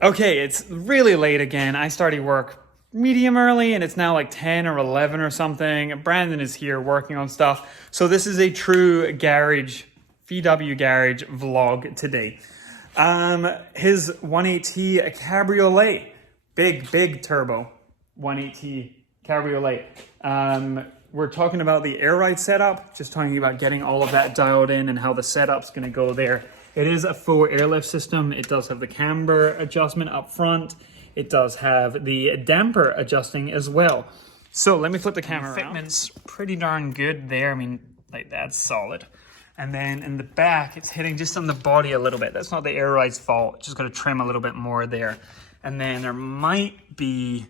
Okay, it's really late again. I started work medium early and it's now like 10 or 11 or something. Brandon is here working on stuff. So this is a true garage, VW garage vlog today. His 180 Cabriolet, big turbo 180 Cabriolet. We're talking about the air ride setup, just talking about getting all of that dialed in and how the setup's gonna go there. It is a full airlift system. It does have the camber adjustment up front. It does have the damper adjusting as well. So let me flip the camera around. Fitment's pretty darn good there. I mean, like that's solid. And then in the back, it's hitting just on the body a little bit. That's not the air ride's fault. Just gotta trim a little bit more there. And then there might be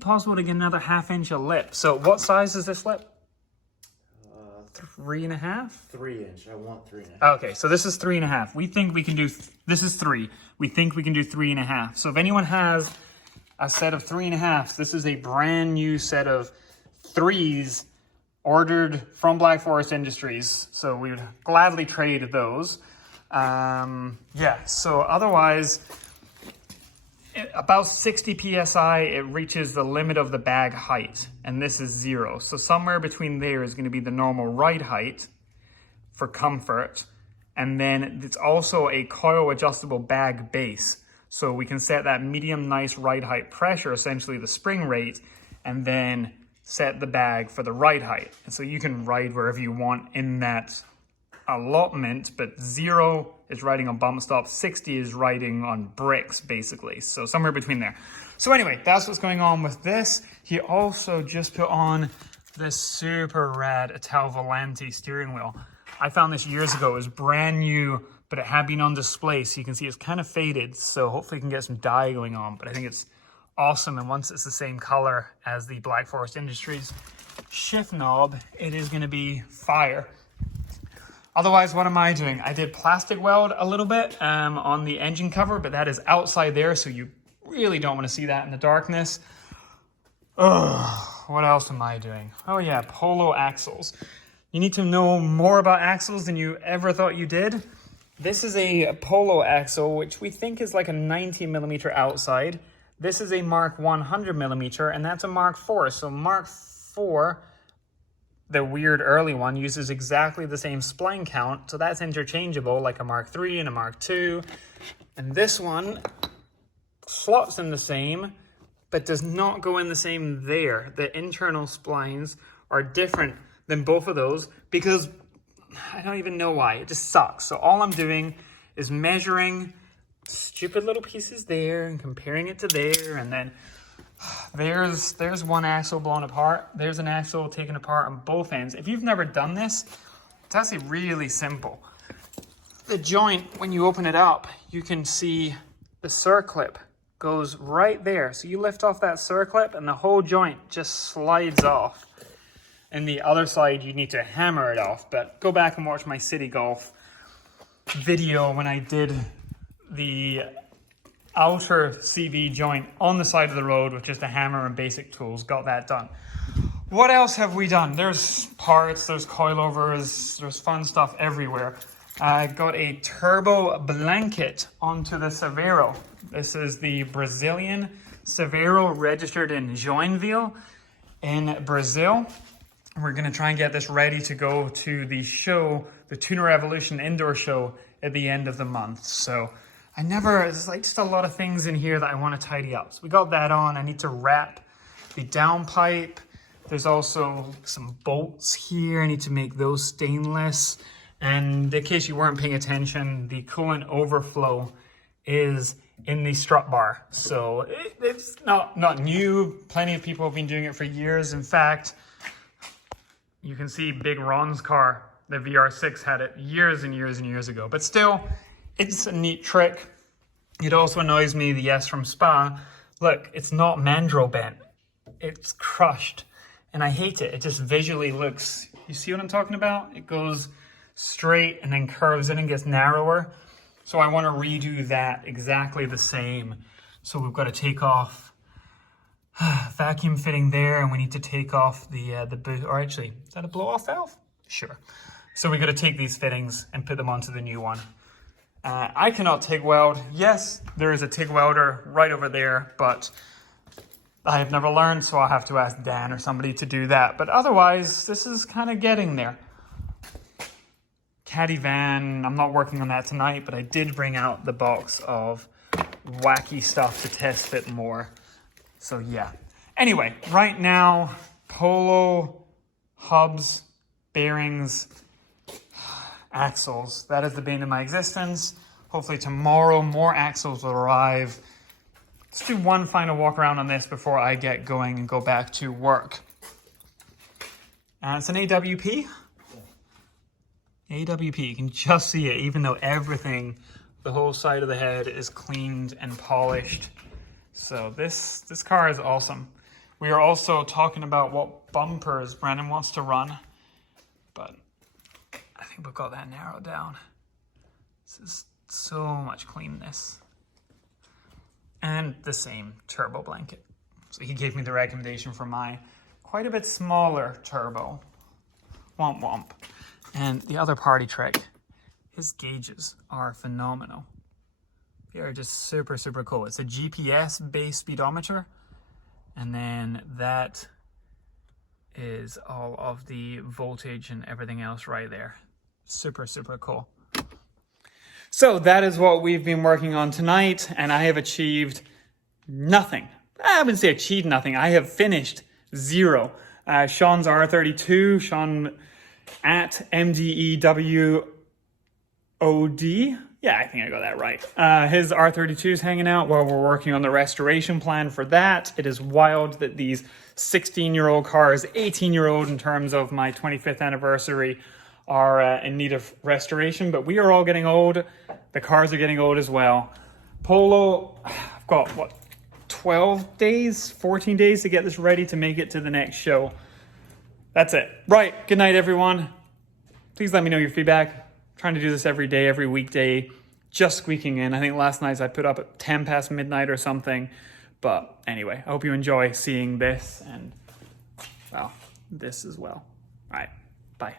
possible to get another 1/2 inch of lip. So what size is this lip? 3.5? 3 inch. I want 3.5. Okay, so this is 3.5. We think we can do, this is 3. We think we can do 3.5. So if anyone has a set of 3.5, this is a brand new set of 3s ordered from Black Forest Industries. So we would gladly trade those. Yeah, so otherwise, about 60 PSI, it reaches the limit of the bag height, and this is 0. So somewhere between there is going to be the normal ride height for comfort, and then it's also a coil adjustable bag base. So we can set that medium nice ride height pressure, essentially the spring rate, and then set the bag for the ride height. And so you can ride wherever you want in that allotment, but 0 is riding on bump stops, 60 is riding on bricks, basically. So somewhere between there. So anyway, that's what's going on with this. He also just put on this super rad Ital Volante steering wheel. I found this years ago. It was brand new, but it had been on display. So you can see it's kind of faded. So hopefully you can get some dye going on, but I think it's awesome. And once it's the same color as the Black Forest Industries shift knob, it is going to be fire. Otherwise, what am I doing? I did plastic weld a little bit on the engine cover, but that is outside there, so you really don't want to see that in the darkness. Ugh, what else am I doing? Oh yeah, Polo axles. You need to know more about axles than you ever thought you did. This is a Polo axle, which we think is like a 90 millimeter outside. This is a Mark 100 millimeter, and that's a Mark 4. So Mark 4, the weird early one, uses exactly the same spline count, so that's interchangeable like a Mark III and a Mark II. And this one slots in the same, but does not go in the same there. The internal splines are different than both of those because I don't even know why. It just sucks. So all I'm doing is measuring stupid little pieces there and comparing it to there, and then there's one axle blown apart. There's an axle taken apart on both ends. If you've never done this, it's actually really simple. The joint, when you open it up, you can see the circlip goes right there. So you lift off that circlip and the whole joint just slides off. And the other side, you need to hammer it off. But go back and watch my City Golf video when I did the outer CV joint on the side of the road with just a hammer and basic tools. Got that done. What else have we done? There's parts, there's coilovers, there's fun stuff everywhere. I got a turbo blanket onto the Severo. This is the Brazilian Severo, registered in Joinville in Brazil. We're going to try and get this ready to go to the show, the Tuner Revolution indoor show at the end of the month. So there's like just a lot of things in here that I want to tidy up. So we got that on. I need to wrap the downpipe. There's also some bolts here. I need to make those stainless. And in case you weren't paying attention, the coolant overflow is in the strut bar. So it's not new. Plenty of people have been doing it for years. In fact, you can see Big Ron's car, the VR6, had it years and years and years ago. But still, it's a neat trick. It also annoys me, the S from Spa. Look, it's not mandrel bent. It's crushed. And I hate it. It just visually looks, you see what I'm talking about? It goes straight and then curves in and gets narrower. So I want to redo that exactly the same. So we've got to take off vacuum fitting there, and we need to take off the boot, or actually, is that a blow-off valve? Sure. So we got to take these fittings and put them onto the new one. I cannot TIG weld. Yes, there is a TIG welder right over there, but I have never learned, so I'll have to ask Dan or somebody to do that. But otherwise, this is kind of getting there. Caddy van, I'm not working on that tonight, but I did bring out the box of wacky stuff to test fit more. So yeah. Anyway, right now, Polo, hubs, bearings, axles. That is the bane of my existence. Hopefully tomorrow more axles will arrive. Let's do one final walk around on this before I get going and go back to work. It's an AWP. AWP, you can just see it, even though everything, the whole side of the head is cleaned and polished. So this car is awesome. We are also talking about what bumpers Brandon wants to run, but I think we've got that narrowed down. This is so much cleanness. And the same turbo blanket. So he gave me the recommendation for my quite a bit smaller turbo. Womp womp. And the other party trick, his gauges are phenomenal. They are just super, super cool. It's a GPS-based speedometer. And then that is all of the voltage and everything else right there. Super, super cool. So that is what we've been working on tonight, and I have achieved nothing. I wouldn't say achieved nothing. I have finished 0. Sean's R32, Sean at MDEWOD. Yeah, I think I got that right. His R32 is hanging out while we're working on the restoration plan for that. It is wild that these 16-year-old cars, 18-year-old in terms of my 25th anniversary, are in need of restoration, but we are all getting old. The cars are getting old as well. Polo, I've got, what, 12 days, 14 days to get this ready to make it to the next show. That's it. Right, good night, everyone. Please let me know your feedback. I'm trying to do this every day, every weekday, just squeaking in. I think last night I put up at 10 past midnight or something. But anyway, I hope you enjoy seeing this and, well, this as well. All right, bye.